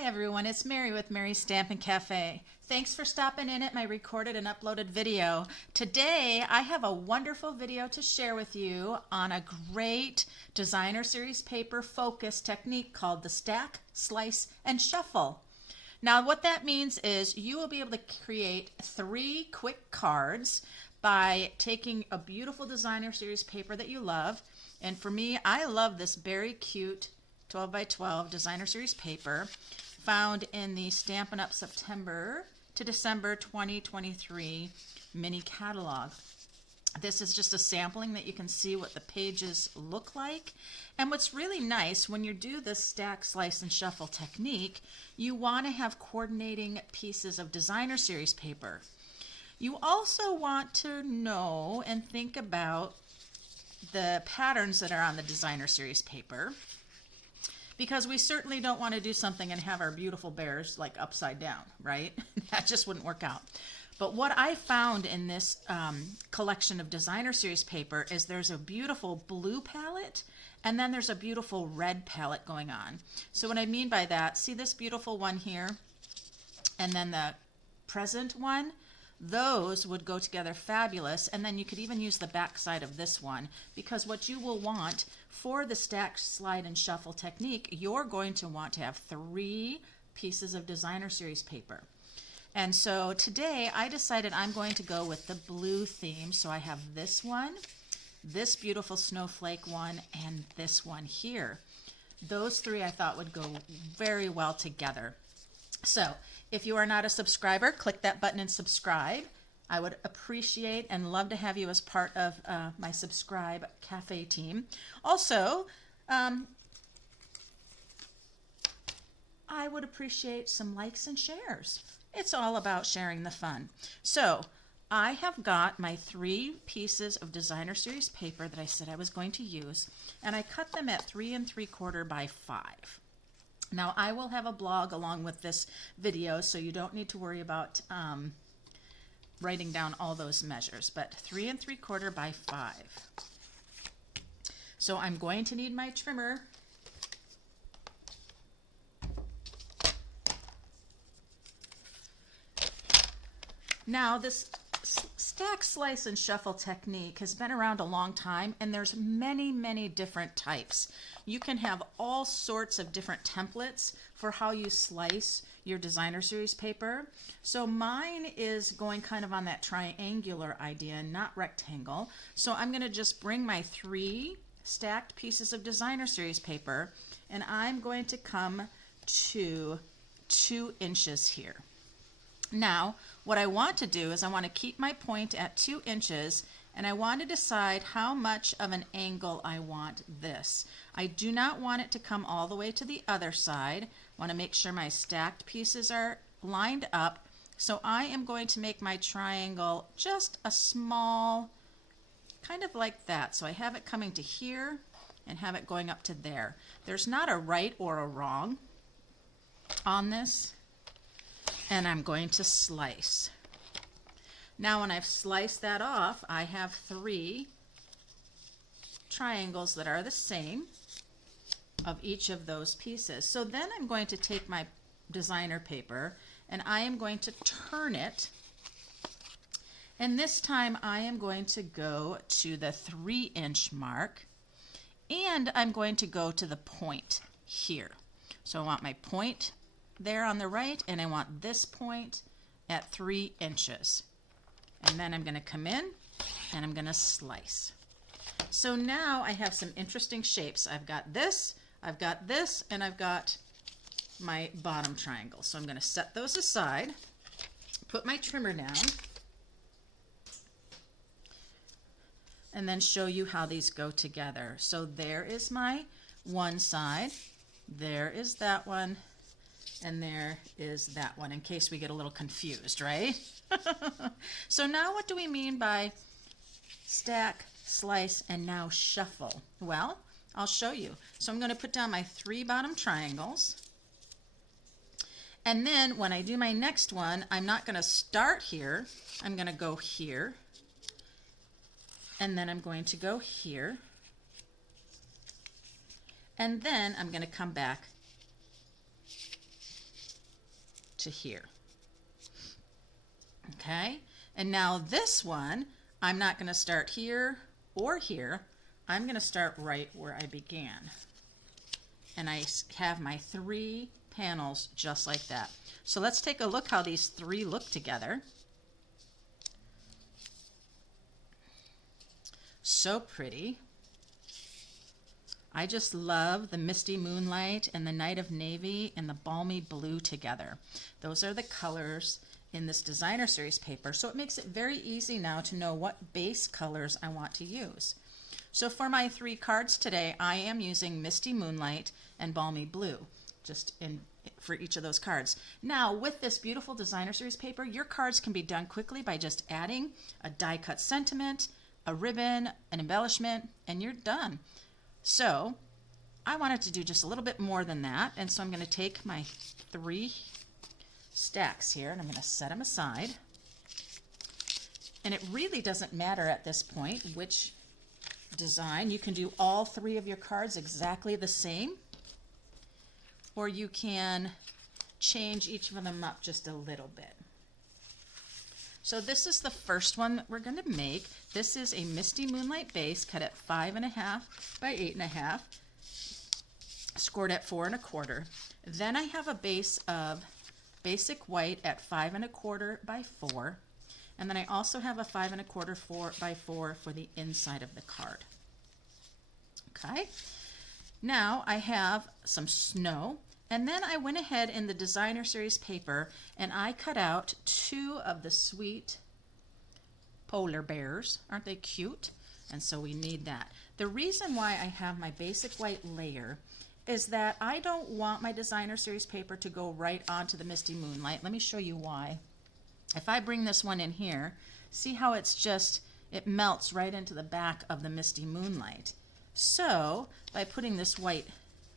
Hi everyone, it's Mary with Mary's Stampin' Cafe. Thanks for stopping in at my recorded and uploaded video. Today I have a wonderful video to share with you on a great designer series paper focus technique called the stack, slice, and shuffle. Now what that means is you will be able to create 3 quick cards by taking a beautiful designer series paper that you love. And for me, I love this very cute 12 by 12 designer series paper found in the Stampin' Up! September to December 2023 mini catalog. This is just a sampling that you can see what the pages look like. And what's really nice when you do this stack, slice, and shuffle technique, you want to have coordinating pieces of designer series paper. You also want to know and think about the patterns that are on the designer series paper, because we certainly don't want to do something and have our beautiful bears like upside down, right? That just wouldn't work out. But what I found in this collection of designer series paper is there's a beautiful blue palette and then there's a beautiful red palette going on. So what I mean by that, see this beautiful one here and then the present one? Those would go together fabulous, and then you could even use the back side of this one, because what you will want for the stack, slide, and shuffle technique, you're going to want to have 3 pieces of designer series paper. And so today I decided I'm going to go with the blue theme. So I have this one, this beautiful snowflake one, and this one here. Those 3 I thought would go very well together. So if you are not a subscriber, click that button and subscribe. I would appreciate and love to have you as part of my Subscribe Cafe team. Also, I would appreciate some likes and shares. It's all about sharing the fun. So I have got my 3 pieces of designer series paper that I said I was going to use, and I cut them at 3 3/4 by 5. Now I will have a blog along with this video, so you don't need to worry about writing down all those measures, but 3 3/4 by 5. So I'm going to need my trimmer. Now this stack, slice, and shuffle technique has been around a long time, and there's many different types. You can have all sorts of different templates for how you slice your designer series paper. So mine is going kind of on that triangular idea, not rectangle. So I'm going to just bring my 3 stacked pieces of designer series paper, and I'm going to come to 2 inches here. Now, what I want to do is I want to keep my point at 2 inches, and I want to decide how much of an angle I want this. I do not want it to come all the way to the other side. I want to make sure my stacked pieces are lined up. So I am going to make my triangle just a small, kind of like that. So I have it coming to here and have it going up to there. There's not a right or a wrong on this. And I'm going to slice. Now when I've sliced that off, I have 3 triangles that are the same of each of those pieces. So then I'm going to take my designer paper and I am going to turn it, and this time I am going to go to the 3-inch mark, and I'm going to go to the point here. So I want my point there on the right, and I want this point at 3 inches. And then I'm going to come in and I'm going to slice. So now I have some interesting shapes. I've got this, and I've got my bottom triangle. So I'm going to set those aside, put my trimmer down, and then show you how these go together. So there is my one side, there is that one, and there is that one, in case we get a little confused, right? So now what do we mean by stack, slice, and now shuffle? Well, I'll show you. So I'm going to put down my 3 bottom triangles, and then when I do my next one, I'm not going to start here. I'm going to go here, and then I'm going to go here, and then I'm going to come back to here. Okay, and now this one, I'm not going to start here or here. I'm going to start right where I began. And I have my 3 panels just like that. So let's take a look how these 3 look together. So pretty. I just love the Misty Moonlight and the Night of Navy and the Balmy Blue together. Those are the colors in this designer series paper, so it makes it very easy now to know what base colors I want to use. So for my 3 cards today, I am using Misty Moonlight and Balmy Blue, for each of those cards. Now, with this beautiful designer series paper, your cards can be done quickly by just adding a die cut sentiment, a ribbon, an embellishment, and you're done. So I wanted to do just a little bit more than that, and so I'm going to take my 3 stacks here and I'm going to set them aside. And it really doesn't matter at this point which design. You can do all 3 of your cards exactly the same, or you can change each of them up just a little bit. So this is the first one that we're going to make. This is a Misty Moonlight base cut at 5.5 by 8.5, scored at 4 1/4. Then I have a base of basic white at 5 1/4 by 4, and then I also have a 5 1/4 by 4 for the inside of the card. Okay, now I have some snow. And then I went ahead in the designer series paper and I cut out 2 of the sweet polar bears. Aren't they cute? And so we need that. The reason why I have my basic white layer is that I don't want my designer series paper to go right onto the Misty Moonlight. Let me show you why. If I bring this one in here, see how it melts right into the back of the Misty Moonlight. So by putting this white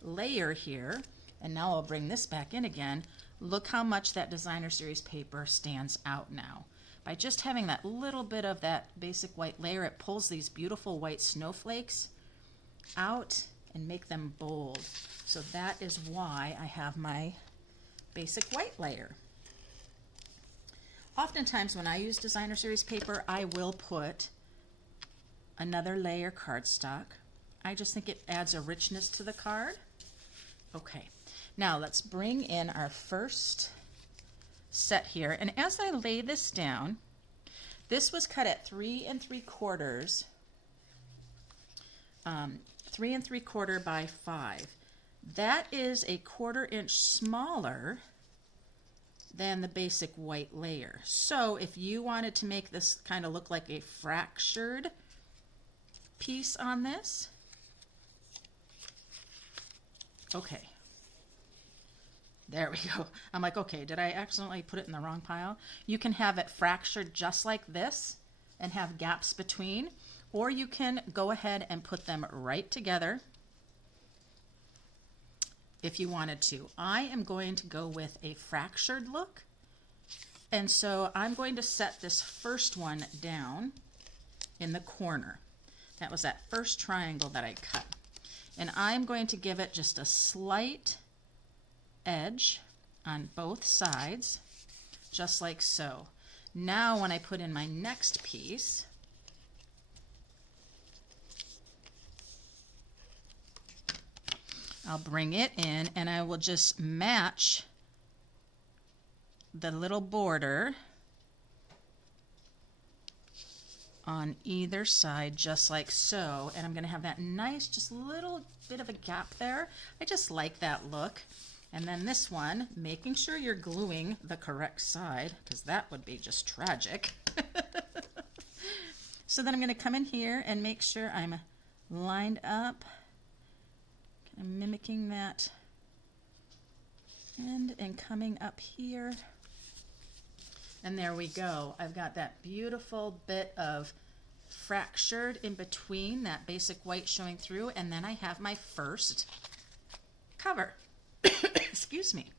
layer here, and now I'll bring this back in again, look how much that designer series paper stands out now. By just having that little bit of that basic white layer, it pulls these beautiful white snowflakes out and make them bold. So that is why I have my basic white layer. Oftentimes when I use designer series paper, I will put another layer cardstock. I just think it adds a richness to the card. Okay. Now let's bring in our first set here, and as I lay this down, this was cut at 3 3/4, 3 3/4 by 5. That is a 1/4 inch smaller than the basic white layer. So if you wanted to make this kind of look like a fractured piece on this, okay. There we go. I'm like, okay, did I accidentally put it in the wrong pile? You can have it fractured just like this and have gaps between, or you can go ahead and put them right together if you wanted to. I am going to go with a fractured look, and so I'm going to set this first one down in the corner. That was that first triangle that I cut. And I'm going to give it just a slight edge on both sides, just like so. Now when I put in my next piece, I'll bring it in and I will just match the little border on either side just like so, and I'm going to have that nice just little bit of a gap there. I just like that look. And then this one, making sure you're gluing the correct side, because that would be just tragic. So then I'm going to come in here and make sure I'm lined up, kind of mimicking that end and coming up here. And there we go. I've got that beautiful bit of fractured in between, that basic white showing through, and then I have my first cover. Excuse me.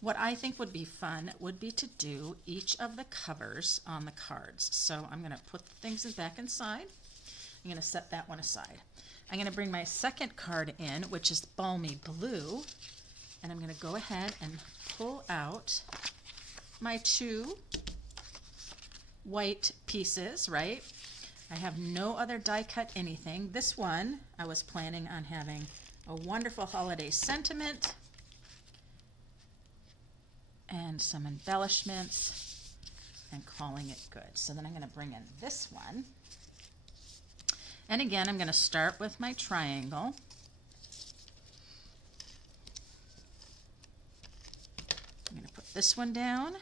What I think would be fun would be to do each of the covers on the cards. So I'm going to put the things back inside. I'm going to set that one aside. I'm going to bring my second card in, which is Balmy Blue. And I'm going to go ahead and pull out my 2 white pieces, right? I have no other die cut anything. This one, I was planning on having a wonderful holiday sentiment and some embellishments and calling it good. So then I'm going to bring in this one. And again, I'm going to start with my triangle. I'm going to put this one down.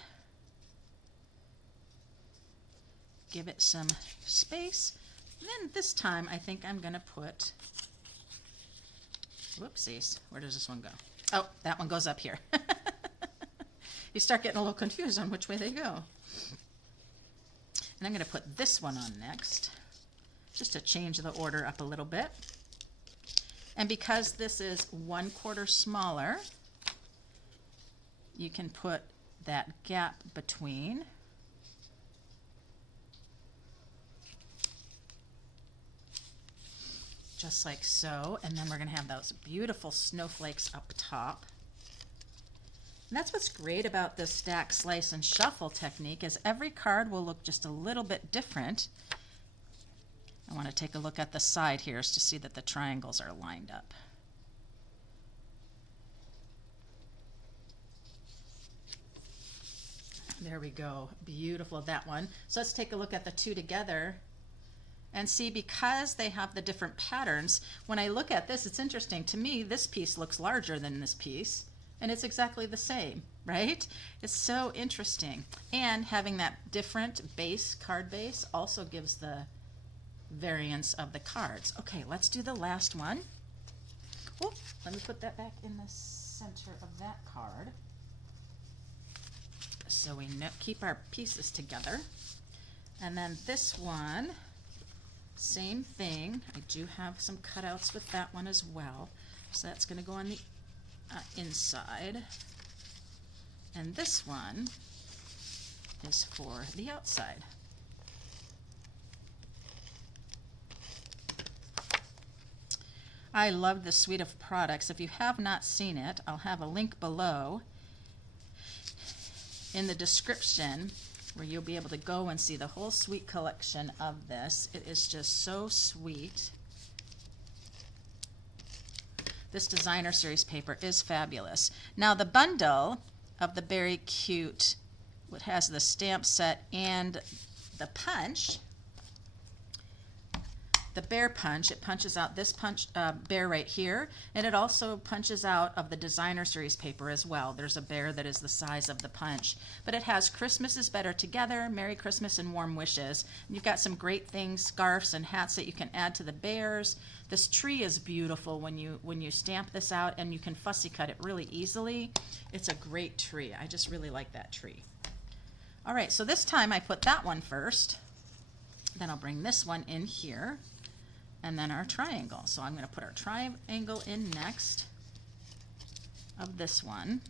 Give it some space. And then this time I think I'm going to put, whoopsies, where does this one go? Oh, that one goes up here. You start getting a little confused on which way they go. And I'm going to put this one on next, just to change the order up a little bit. And because this is 1/4 smaller, you can put that gap between. Just like so, and then we're going to have those beautiful snowflakes up top. And that's what's great about this stack, slice, and shuffle technique is every card will look just a little bit different. I want to take a look at the side here to see that the triangles are lined up. There we go. Beautiful, that one. So let's take a look at the 2 together and see, because they have the different patterns, when I look at this, it's interesting. To me, this piece looks larger than this piece, and it's exactly the same, right? It's so interesting. And having that different base, card base, also gives the variance of the cards. Okay, let's do the last one. Oh, let me put that back in the center of that card so we keep our pieces together. And then this one, same thing. I do have some cutouts with that one as well. So that's going to go on the inside. And this one is for the outside. I love this suite of products. If you have not seen it, I'll have a link below in the description where you'll be able to go and see the whole suite collection of this. It is just so sweet. This designer series paper is fabulous. Now the bundle of the Very Cute, it has the stamp set and the punch, the bear punch. It punches out this bear right here, and it also punches out of the designer series paper as well. There's a bear that is the size of the punch, but it has Christmas is Better Together, Merry Christmas, and Warm Wishes. And you've got some great things, scarves and hats that you can add to the bears. This tree is beautiful when you stamp this out, and you can fussy cut it really easily. It's a great tree. I just really like that tree. All right, so this time I put that one first. Then I'll bring this one in here. And then our triangle. So I'm going to put our triangle in next of this one.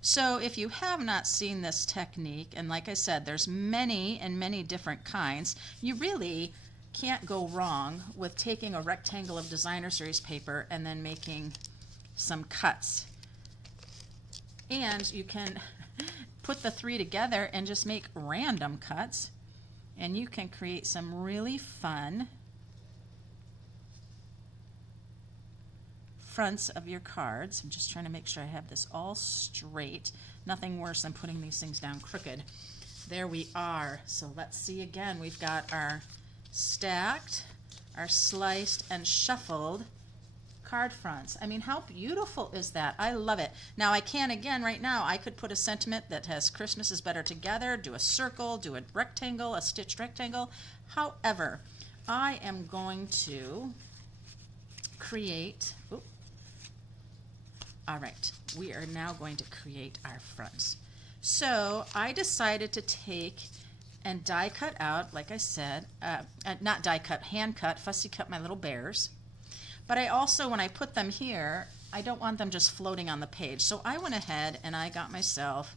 So if you have not seen this technique, and like I said, there's many and many different kinds, you really can't go wrong with taking a rectangle of designer series paper and then making some cuts. And you can put the 3 together and just make random cuts. And you can create some really fun fronts of your cards. I'm just trying to make sure I have this all straight. Nothing worse than putting these things down crooked. There we are. So let's see again. We've got our stacked, our sliced, and shuffled card fronts. I mean, how beautiful is that? I love it. Now I can, again, right now, I could put a sentiment that has Christmas is Better Together, do a circle, do a rectangle, a stitched rectangle. However, I am going to create, all right, we are now going to create our fronts. So I decided to take and die cut out, like I said, not die cut, hand cut, fussy cut my little bears. But I also, when I put them here, I don't want them just floating on the page. So I went ahead and I got myself,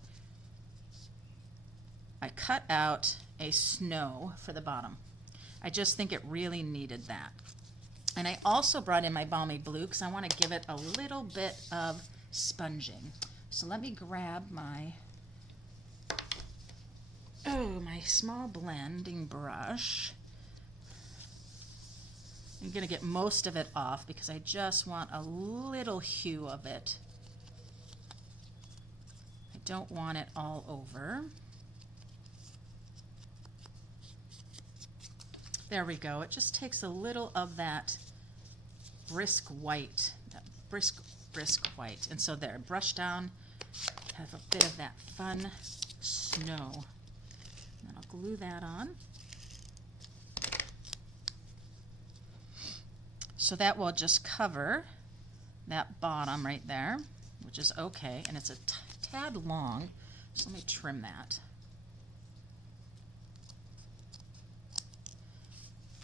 I cut out a snow for the bottom. I just think it really needed that. And I also brought in my balmy blue because I want to give it a little bit of sponging. So let me grab my small blending brush. I'm going to get most of it off because I just want a little hue of it. I don't want it all over. There we go. It just takes a little of that brisk white, brisk white. And so there, brush down, have a bit of that fun snow. And then I'll glue that on. So that will just cover that bottom right there, which is okay. And it's a tad long, so let me trim that.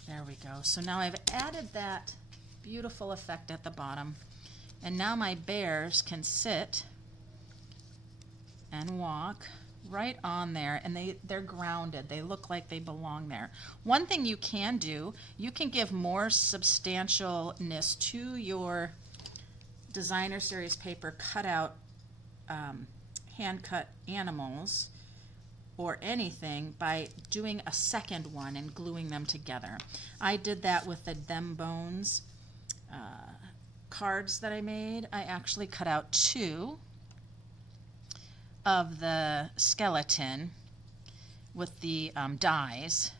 There we go. So now I've added that beautiful effect at the bottom. And now my bears can sit and walk right on there, and they're grounded. They look like they belong there. One thing you can do, you can give more substantialness to your designer series paper cutout, hand cut animals or anything by doing a second one and gluing them together. I did that with the Them Bones cards that I made. I actually cut out 2 of the skeleton with the dies,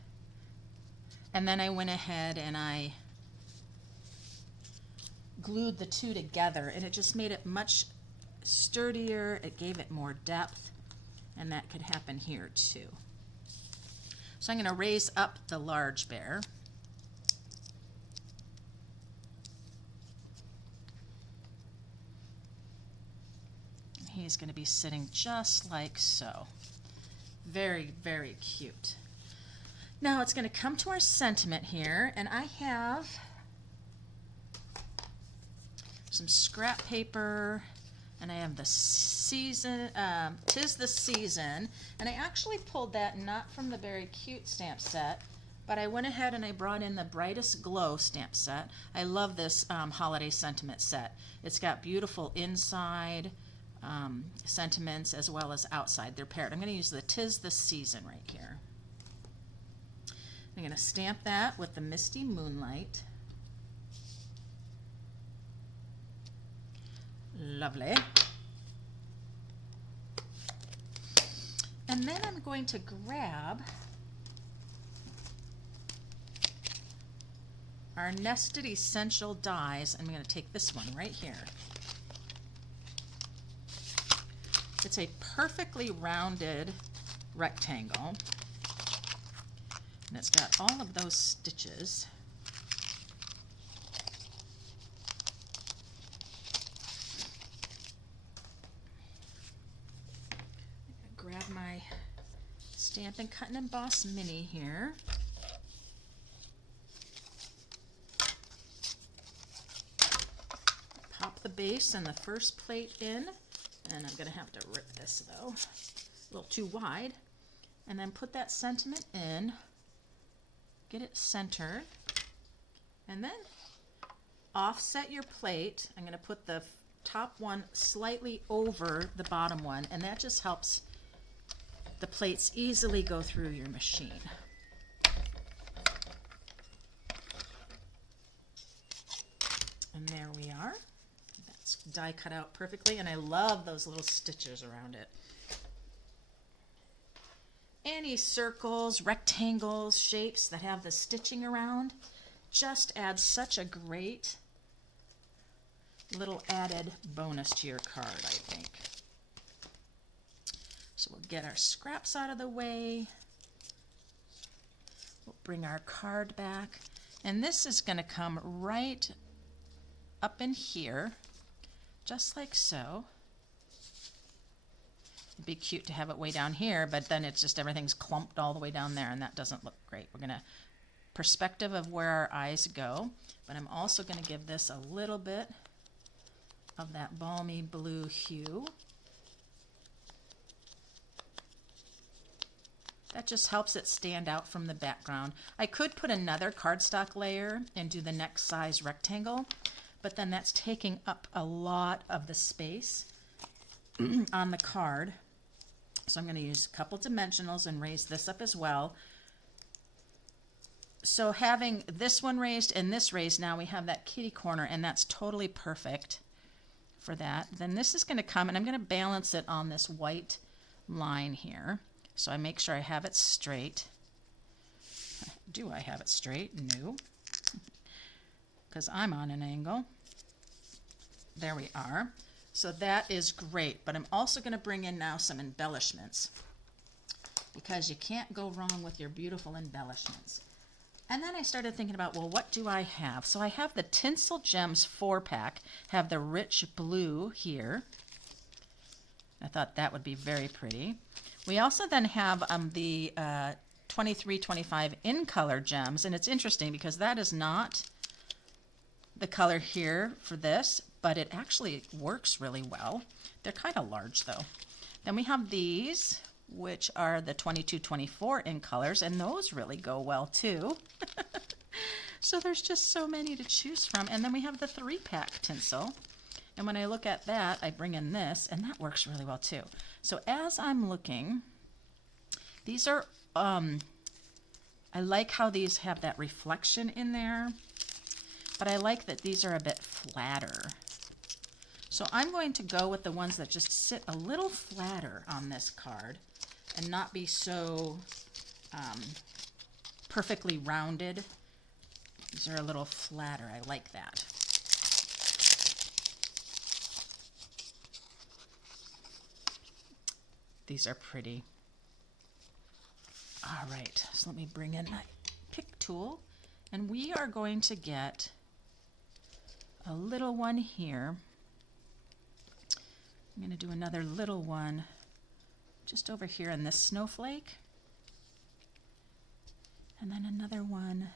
and then I went ahead and I glued the 2 together, and it just made it much sturdier. It gave it more depth, and that could happen here too. So I'm going to raise up the large bear. He's going to be sitting just like so. Very, very cute. Now it's going to come to our sentiment here, and I have some scrap paper, and I have the season, 'Tis the Season, and I actually pulled that not from the Very Cute stamp set, but I went ahead and I brought in the Brightest Glow stamp set. I love this holiday sentiment set. It's got beautiful inside sentiments as well as outside. They're paired. I'm going to use the 'Tis the Season right here. I'm going to stamp that with the Misty Moonlight. Lovely. And then I'm going to grab our Nested Essential dies. I'm going to take this one right here. It's a perfectly rounded rectangle, and it's got all of those stitches. Grab my Stampin' Cut and Emboss Mini here. Pop the base and the first plate in. And I'm going to have to rip this though, a little too wide. And then put that sentiment in, get it centered, and then offset your plate. I'm going to put the top one slightly over the bottom one, and that just helps the plates easily go through your machine. And there we are. Die cut out perfectly, and I love those little stitches around it. Any circles, rectangles, shapes that have the stitching around just adds such a great little added bonus to your card, I think. So we'll get our scraps out of the way. We'll bring our card back, and this is going to come right up in here, just like so. It'd be cute to have it way down here, but then it's just everything's clumped all the way down there, and that doesn't look great. We're going to perspective of where our eyes go, but I'm also going to give this a little bit of that balmy blue hue. That just helps it stand out from the background. I could put another cardstock layer and do the next size rectangle, but then that's taking up a lot of the space on the card. So I'm going to use a couple dimensionals and raise this up as well. So having this one raised and this raised, now we have that kitty corner, and that's totally perfect for that. Then this is going to come, and I'm going to balance it on this white line here. So I make sure I have it straight. Do I have it straight? No, because I'm on an angle. There we are. So that is great, but I'm also going to bring in now some embellishments, because you can't go wrong with your beautiful embellishments. And then I started thinking about, well, what do I have? So I have the Tinsel Gems 4-pack, have the rich blue here. I thought that would be very pretty. We also then have the 2325 in color gems, and it's interesting because that is not the color here for this, but it actually works really well. They're kind of large though. Then we have these, which are the 2224 in colors, and those really go well too. So there's just so many to choose from. And then we have the 3-pack tinsel. And when I look at that, I bring in this, and that works really well too. So as I'm looking, these are, I like how these have that reflection in there, but I like that these are a bit flatter. So I'm going to go with the ones that just sit a little flatter on this card and not be so perfectly rounded. These are a little flatter. I like that. These are pretty. All right, so let me bring in my pick tool, and we are going to get a little one here. I'm going to do another little one just over here in this snowflake, and then another one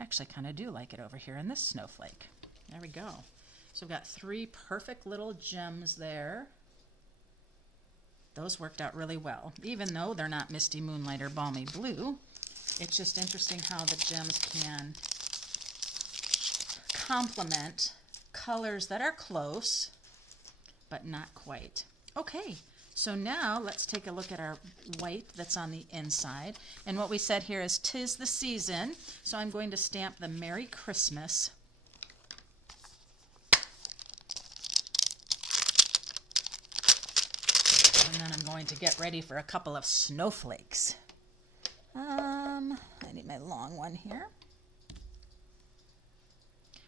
actually kind of do like it over here in this snowflake. There we go. So we've got 3 perfect little gems there. Those worked out really well. Even though they're not Misty Moonlight or Balmy Blue, it's just interesting how the gems can complement colors that are close, but not quite. Okay, so now let's take a look at our white that's on the inside. And what we said here is 'tis the season. So I'm going to stamp the Merry Christmas. And then I'm going to get ready for a couple of snowflakes. I need my long one here.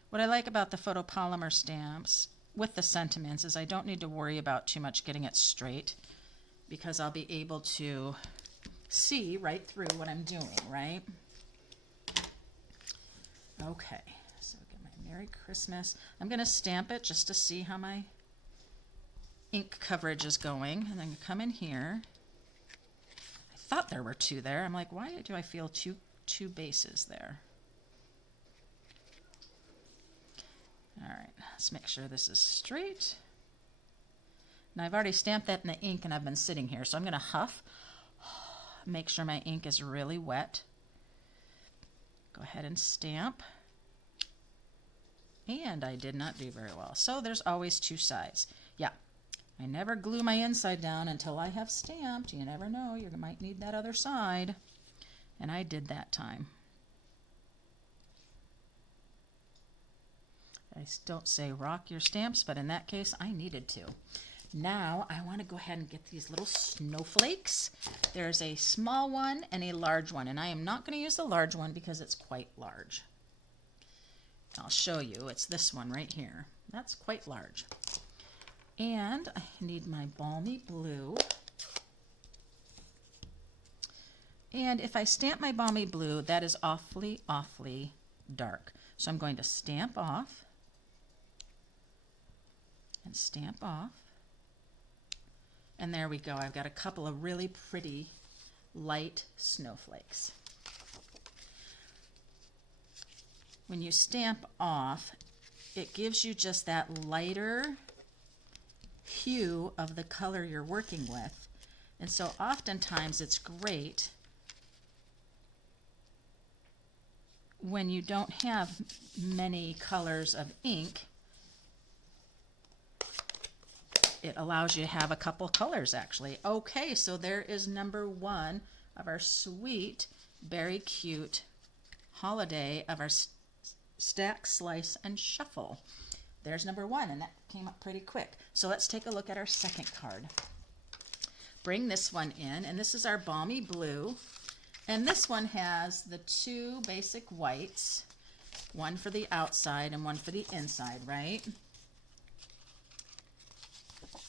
What I like about the photopolymer stamps with the sentiments is I don't need to worry about too much getting it straight, because I'll be able to see right through what I'm doing, right? Okay, so get my Merry Christmas. I'm going to stamp it just to see how my ink coverage is going, and then come in here. I thought there were 2 there. I'm like, why do I feel two bases there? All right, let's make sure this is straight. Now I've already stamped that in the ink, and I've been sitting here, so I'm going to huff, make sure my ink is really wet. Go ahead and stamp. And I did not do very well. So there's always 2 sides. Yeah, I never glue my inside down until I have stamped. You never know, you might need that other side. And I did that time. I don't say rock your stamps, but in that case, I needed to. Now I want to go ahead and get these little snowflakes. There's a small one and a large one, and I am not going to use the large one because it's quite large. I'll show you. It's this one right here. That's quite large. And I need my Balmy Blue. And if I stamp my Balmy Blue, that is awfully, awfully dark. So I'm going to stamp off and stamp off. And there we go. I've got a couple of really pretty light snowflakes. When you stamp off, it gives you just that lighter hue of the color you're working with. And so oftentimes it's great when you don't have many colors of ink. It allows you to have a couple colors actually. Okay, so there is number one of our sweet, very cute holiday of our stack, slice, and shuffle. There's number one, and that came up pretty quick. So let's take a look at our second card. Bring this one in, and this is our balmy blue. And this one has the two basic whites, one for the outside and one for the inside, right?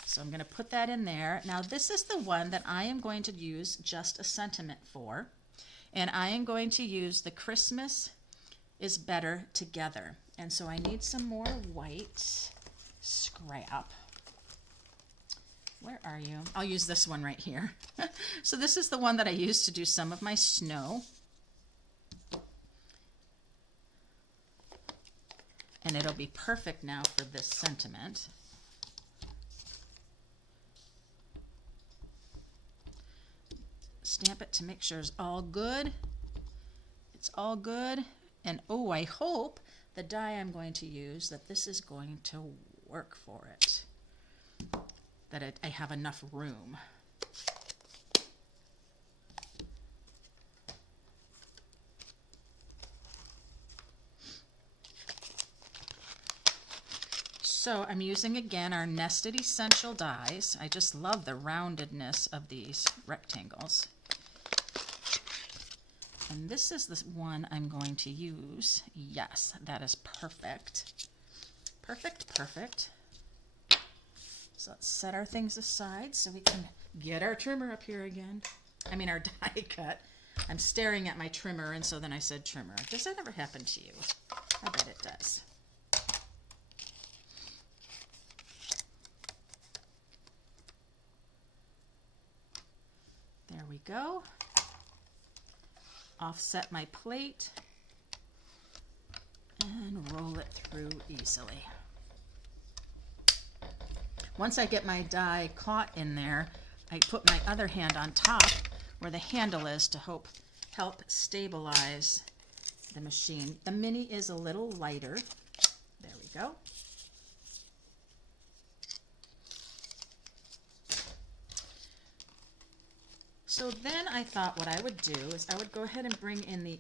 So I'm going to put that in there. Now this is the one that I am going to use just a sentiment for. And I am going to use the Christmas is Better Together. And so I need some more white scrap. Where are you? I'll use this one right here. So this is the one that I used to do some of my snow. And it'll be perfect now for this sentiment. Stamp it to make sure it's all good. It's all good. And oh, I hope the die I'm going to use, that this is going to work for it. That I have enough room. So I'm using again our Nested Essential dies. I just love the roundedness of these rectangles. And this is the one I'm going to use. Yes, that is perfect. Perfect, perfect. So let's set our things aside so we can get our trimmer up here again. I mean our die cut. I'm staring at my trimmer, and so then I said trimmer. Does that ever happen to you? I bet it does. There we go. Offset my plate and roll it through easily. Once I get my die caught in there, I put my other hand on top where the handle is to help stabilize the machine. The mini is a little lighter. There we go. So then I thought what I would do is I would go ahead and bring in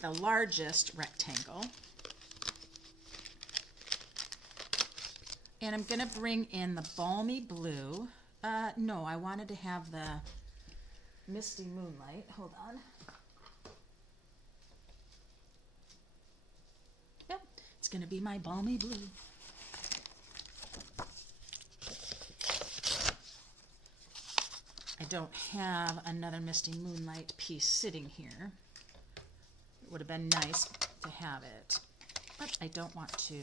the largest rectangle. And I'm going to bring in the balmy blue. No, I wanted to have the misty moonlight. Hold on. Yep, it's going to be my balmy blue. I don't have another misty moonlight piece sitting here. It would have been nice to have it, but I don't want to.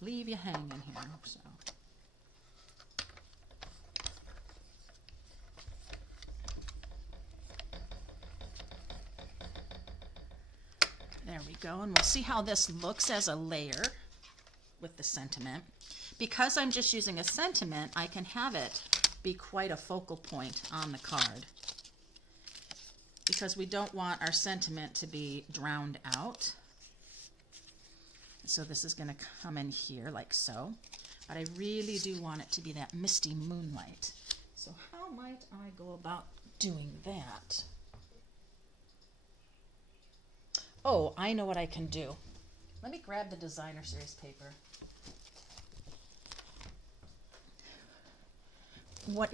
Leave you hanging here. So. There we go, and we'll see how this looks as a layer with the sentiment. Because I'm just using a sentiment, I can have it be quite a focal point on the card. Because we don't want our sentiment to be drowned out. So this is going to come in here like so. But I really do want it to be that misty moonlight. So how might I go about doing that? Oh, I know what I can do. Let me grab the designer series paper. What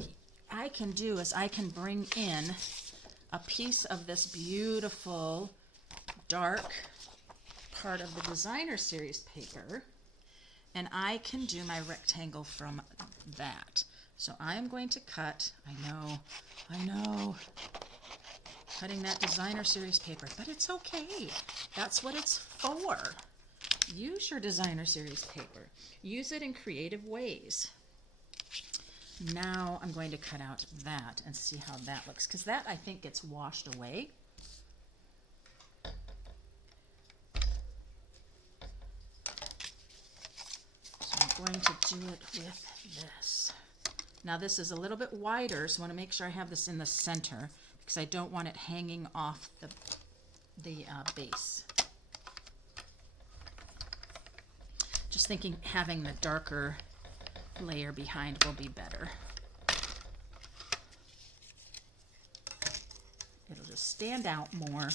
I can do is I can bring in a piece of this beautiful dark part of the designer series paper, and I can do my rectangle from that. So I'm going to cut, I know, cutting that designer series paper, but it's okay. That's what it's for. Use your designer series paper. Use it in creative ways. Now I'm going to cut out that and see how that looks, because that I think gets washed away. So I'm going to do it with this. Now this is a little bit wider, so I want to make sure I have this in the center because I don't want it hanging off the base. Just thinking having the darker layer behind will be better. It'll just stand out more.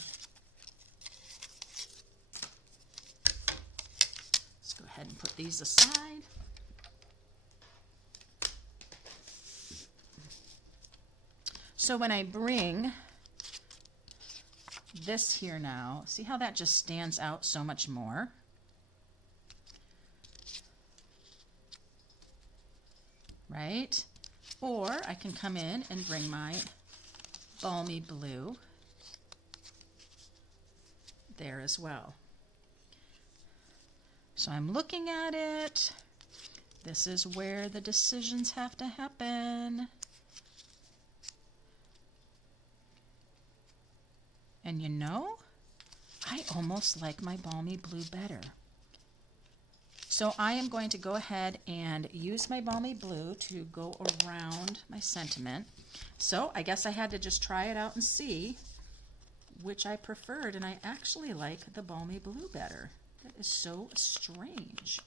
Let's go ahead and put these aside. So when I bring this here now, see how that just stands out so much more? Right? Or I can come in and bring my balmy blue there as well. So I'm looking at it. This is where the decisions have to happen. And you know, I almost like my balmy blue better. So I am going to go ahead and use my balmy blue to go around my sentiment. So I guess I had to just try it out and see which I preferred, and I actually like the balmy blue better. That is so strange.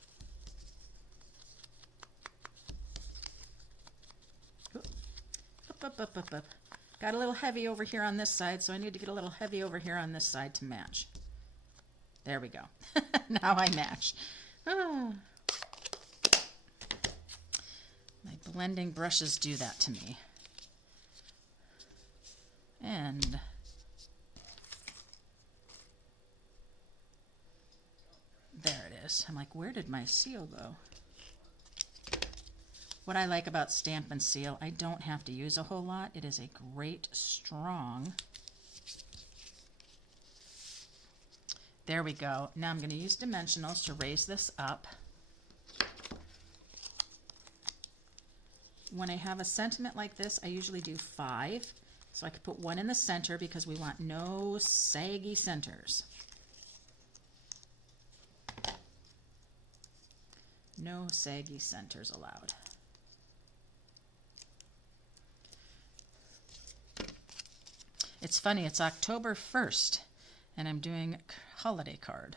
Up. Got a little heavy over here on this side, so I need to get a little heavy over here on this side to match. There we go. Now I match. Oh. My blending brushes do that to me. And there it is. I'm like, where did my seal go? What I like about Stampin' Seal, I don't have to use a whole lot. It is a great, strong. There we go. Now I'm going to use dimensionals to raise this up. When I have a sentiment like this, I usually do 5. So I could put 1 in the center because we want no saggy centers. No saggy centers allowed. It's funny, it's October 1st, and I'm doing a holiday card.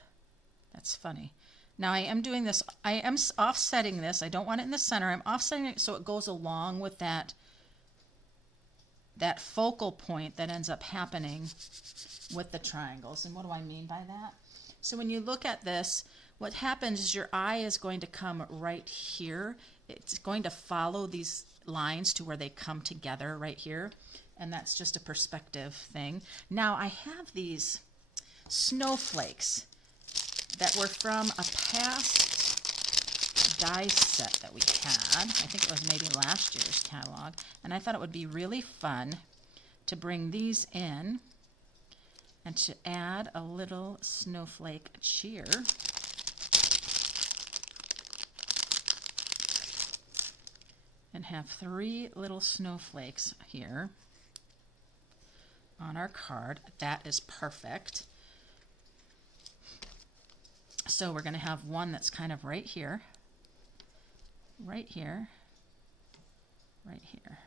That's funny. Now I am doing this, I am offsetting this. I don't want it in the center. I'm offsetting it so it goes along with that focal point that ends up happening with the triangles. And what do I mean by that? So when you look at this, what happens is your eye is going to come right here. It's going to follow these lines to where they come together right here. And that's just a perspective thing. Now I have these snowflakes that were from a past die set that we had. I think it was maybe last year's catalog. And I thought it would be really fun to bring these in and to add a little snowflake cheer. And have 3 little snowflakes here on our card. That is perfect. So we're going to have one that's kind of right here, right here, right here.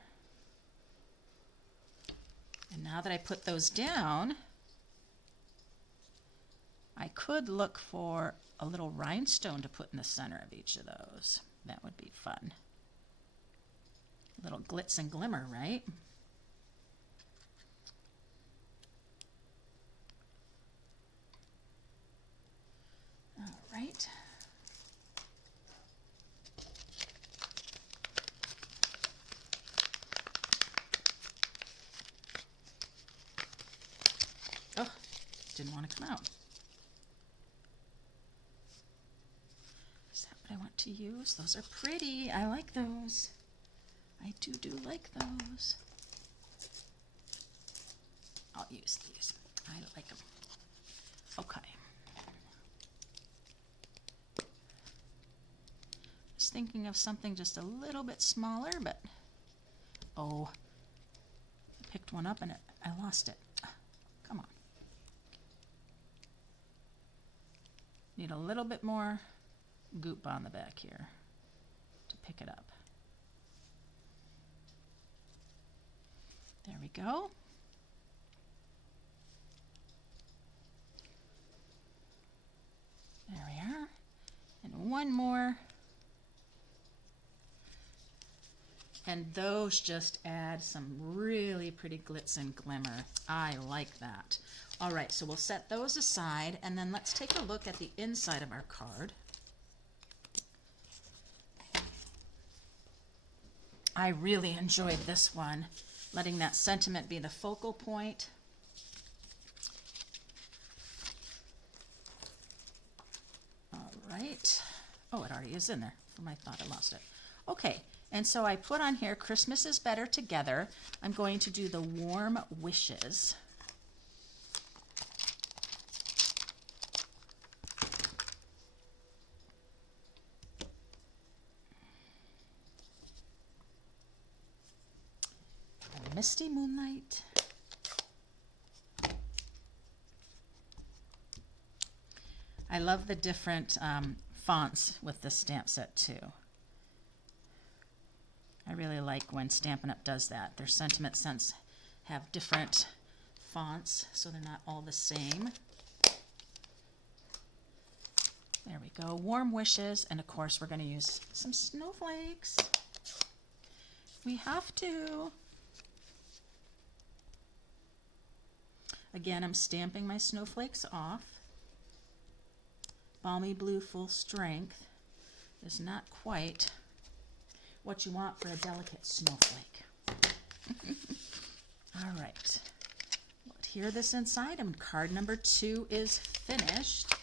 And now that I put those down, I could look for a little rhinestone to put in the center of each of those. That would be fun. A little glitz and glimmer, right? All right. Oh, didn't want to come out. Is that what I want to use? Those are pretty. I like those. I do like those. I'll use these. I like them. Okay. Thinking of something just a little bit smaller, but Uh-oh. I picked one up and I lost it. Come on. Need a little bit more goop on the back here to pick it up. There we go. There we are. And one more. And those just add some really pretty glitz and glimmer. I like that. All right, so we'll set those aside, and then let's take a look at the inside of our card. I really enjoyed this one, letting that sentiment be the focal point. All right. Oh, it already is in there. I thought I lost it. Okay, and so I put on here, Christmas is better together. I'm going to do the warm wishes. Misty Moonlight. I love the different fonts with this stamp set too. I really like when Stampin' Up! Does that. Their sentiment scents have different fonts, so they're not all the same. There we go. Warm wishes, and of course we're going to use some snowflakes. We have to. Again, I'm stamping my snowflakes off. Balmy Blue Full Strength is not quite what you want for a delicate snowflake. All right. Hear this inside, and card number 2 is finished.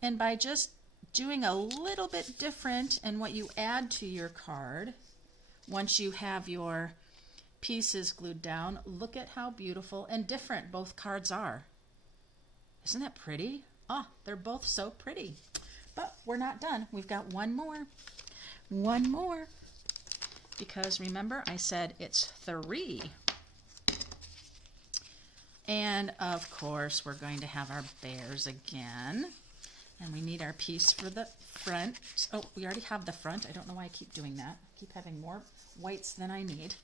And by just doing a little bit different in what you add to your card, once you have your pieces glued down, look at how beautiful and different both cards are. Isn't that pretty? Ah, they're both so pretty. But we're not done. We've got one more. One more. Because remember, I said it's 3. And of course, we're going to have our bears again. And we need our piece for the front. Oh, we already have the front. I don't know why I keep doing that. I keep having more whites than I need.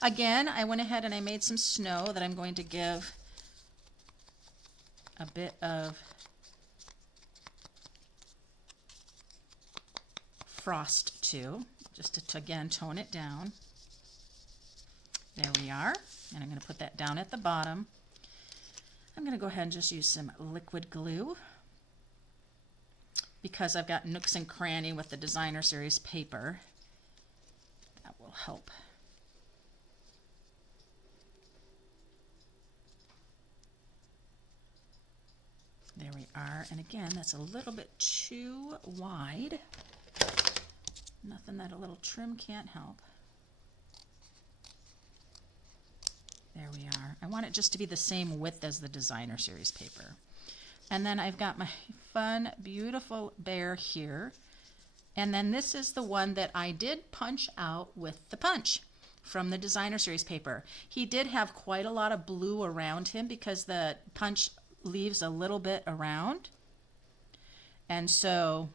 Again, I went ahead and I made some snow that I'm going to give a bit of frost to, just to again tone it down. There we are. And I'm going to put that down at the bottom. I'm going to go ahead and just use some liquid glue because I've got nooks and cranny with the Designer Series paper. That will help. There we are. And again, that's a little bit too wide. Nothing that a little trim can't help. There we are. I want it just to be the same width as the Designer Series paper. And then I've got my fun, beautiful bear here. And then this is the one that I did punch out with the punch from the Designer Series paper. He did have quite a lot of blue around him because the punch leaves a little bit around. And so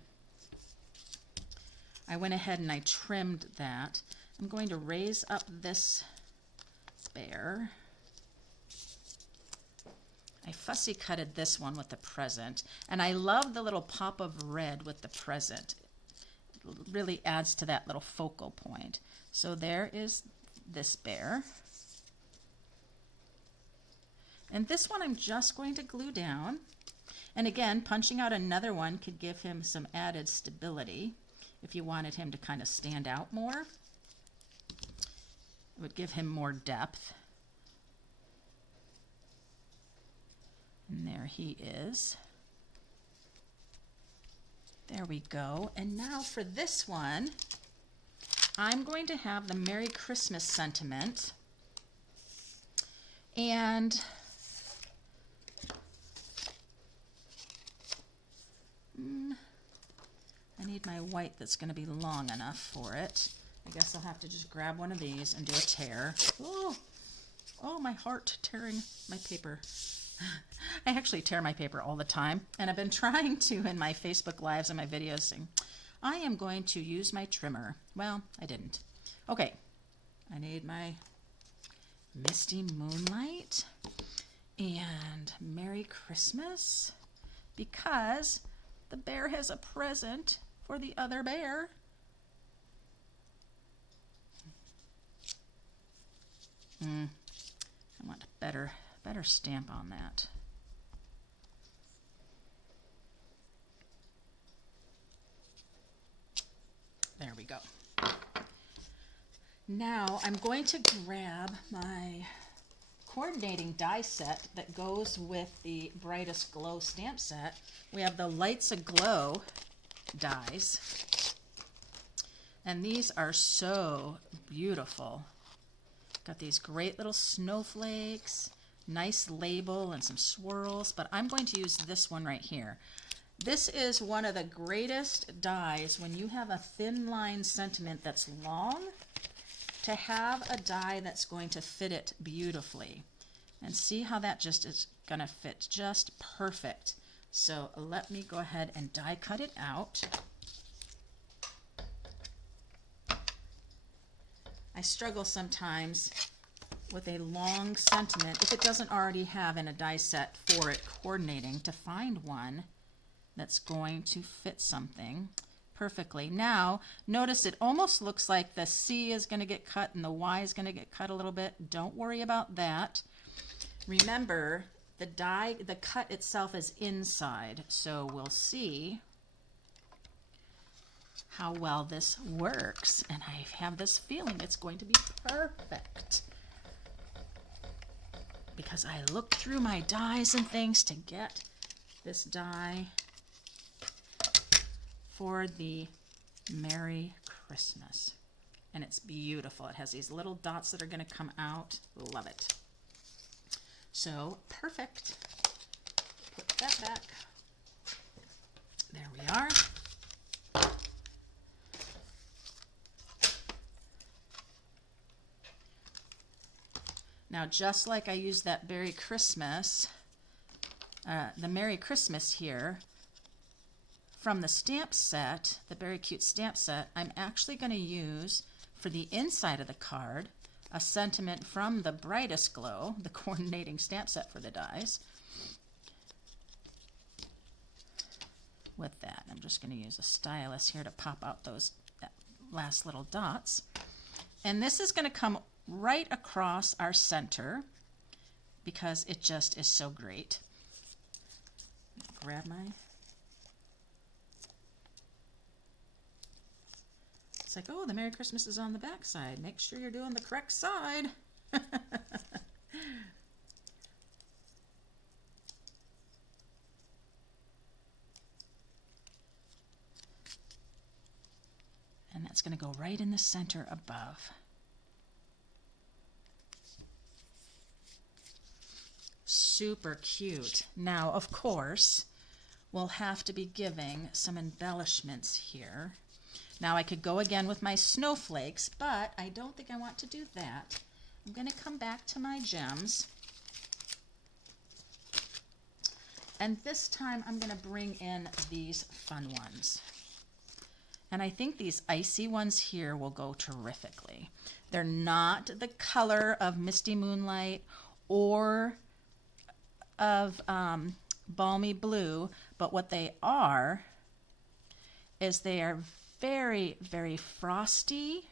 I went ahead and I trimmed that. I'm going to raise up this bear. I fussy cutted this one with the present, and I love the little pop of red with the present. It really adds to that little focal point. So there is this bear. And this one I'm just going to glue down. And again, punching out another one could give him some added stability if you wanted him to kind of stand out more. It would give him more depth. And there he is. There we go. And now for this one, I'm going to have the Merry Christmas sentiment. And I need my white that's going to be long enough for it. I guess I'll have to just grab one of these and do a tear. Oh, oh, my heart tearing my paper. I actually tear my paper all the time, and I've been trying to in my Facebook Lives and my videos saying, I am going to use my trimmer. Well, I didn't. Okay, I need my Misty Moonlight and Merry Christmas, because the bear has a present for the other bear. I want a better stamp on that. There we go. Now I'm going to grab my coordinating die set that goes with the Brightest Glow stamp set. We have the Lights Aglow dies, and these are so beautiful. Got these great little snowflakes, nice label and some swirls, but I'm going to use this one right here. This is one of the greatest dies when you have a thin line sentiment that's long, to have a die that's going to fit it beautifully. And see how that just is going to fit just perfect. So let me go ahead and die cut it out. I struggle sometimes with a long sentiment, if it doesn't already have in a die set for it coordinating, to find one that's going to fit something perfectly. Now, notice it almost looks like the C is going to get cut and the Y is going to get cut a little bit. Don't worry about that. Remember, the die, the cut itself is inside, so we'll see how well this works, and I have this feeling it's going to be perfect, because I looked through my dies and things to get this die for the Merry Christmas, and it's beautiful. It has these little dots that are going to come out. Love it. So perfect. Put that back. There we are. Now, just like I used that Merry Christmas, the Merry Christmas here, from the stamp set, the Very Cute stamp set, I'm actually going to use, for the inside of the card, a sentiment from the Brightest Glow, the coordinating stamp set for the dies. With that, I'm just going to use a stylus here to pop out those last little dots. And this is going to come right across our center because it just is so great. Grab my... It's like, oh, the Merry Christmas is on the back side. Make sure you're doing the correct side. And that's going to go right in the center above. Super cute. Now, of course, we'll have to be giving some embellishments here. Now, I could go again with my snowflakes, but I don't think I want to do that. I'm going to come back to my gems. And this time, I'm going to bring in these fun ones. And I think these icy ones here will go terrifically. They're not the color of Misty Moonlight or of Balmy Blue, but what they are is they are very, very frosty.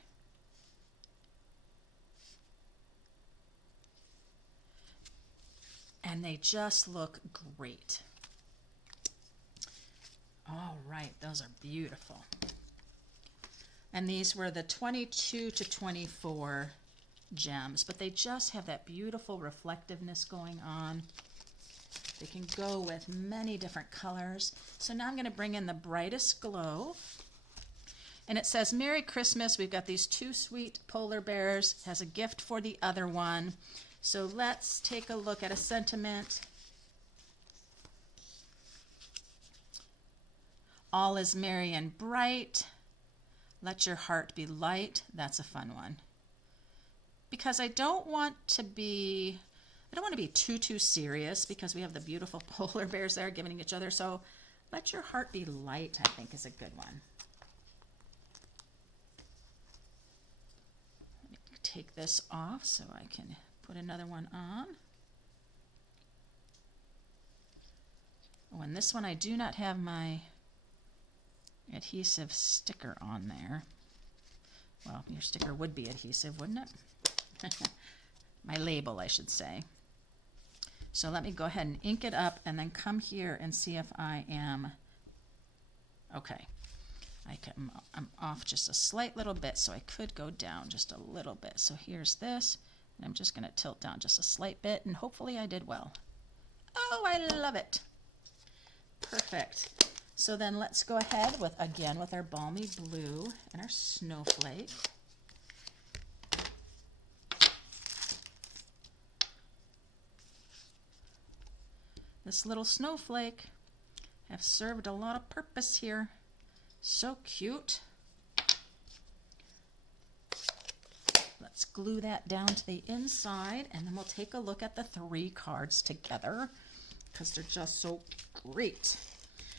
And they just look great. All right, those are beautiful. And these were the 22 to 24 gems, but they just have that beautiful reflectiveness going on. They can go with many different colors. So now I'm going to bring in the Brightest Glow. And it says, Merry Christmas. We've got these two sweet polar bears. It has a gift for the other one. So let's take a look at a sentiment. All is merry and bright. Let your heart be light. That's a fun one. Because I don't want to be too serious, because we have the beautiful polar bears there giving each other. So let your heart be light, I think, is a good one. Let me take this off so I can put another one on. Oh, and this one I do not have my adhesive sticker on there. Well, your sticker would be adhesive, wouldn't it? My label, I should say. So let me go ahead and ink it up and then come here and see if I am okay. I'm off just a slight little bit, so I could go down just a little bit. So here's this, and I'm just going to tilt down just a slight bit, and hopefully I did well. Oh, I love it. Perfect. So then let's go ahead with our balmy blue and our snowflake. This little snowflake have served a lot of purpose here. So cute. Let's glue that down to the inside, and then we'll take a look at the 3 cards together because they're just so great.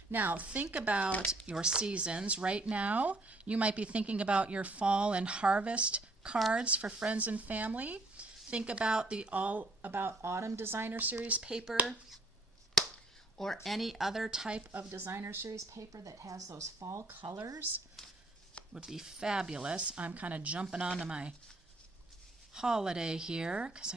Now, think about your seasons. Right now, you might be thinking about your fall and harvest cards for friends and family. Think about the All About Autumn Designer Series paper, or any other type of designer series paper that has those fall colors. Would be fabulous. I'm kind of jumping onto my holiday here because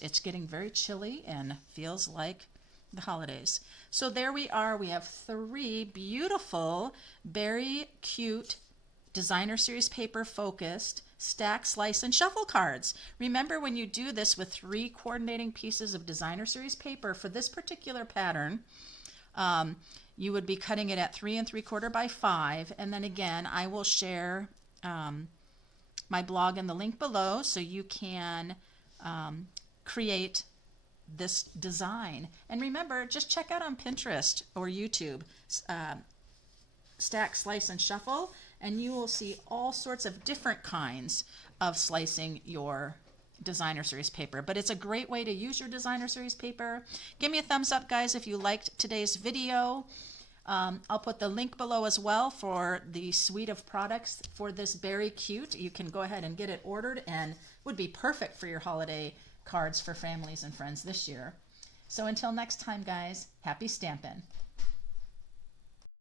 it's getting very chilly and feels like the holidays. So there we are. We have 3 beautiful, very cute designer series paper focused stack, slice, and shuffle cards. Remember, when you do this with 3 coordinating pieces of designer series paper for this particular pattern, you would be cutting it at 3 3/4 by 5. And then again, I will share my blog in the link below so you can create this design. And remember, just check out on Pinterest or YouTube, stack, slice, and shuffle, and you will see all sorts of different kinds of slicing your designer series paper. But it's a great way to use your designer series paper. Give me a thumbs up, guys, if you liked today's video. I'll put the link below as well for the suite of products for this Beary Cute. You can go ahead and get it ordered, and would be perfect for your holiday cards for families and friends this year. So until next time, guys, happy stampin'.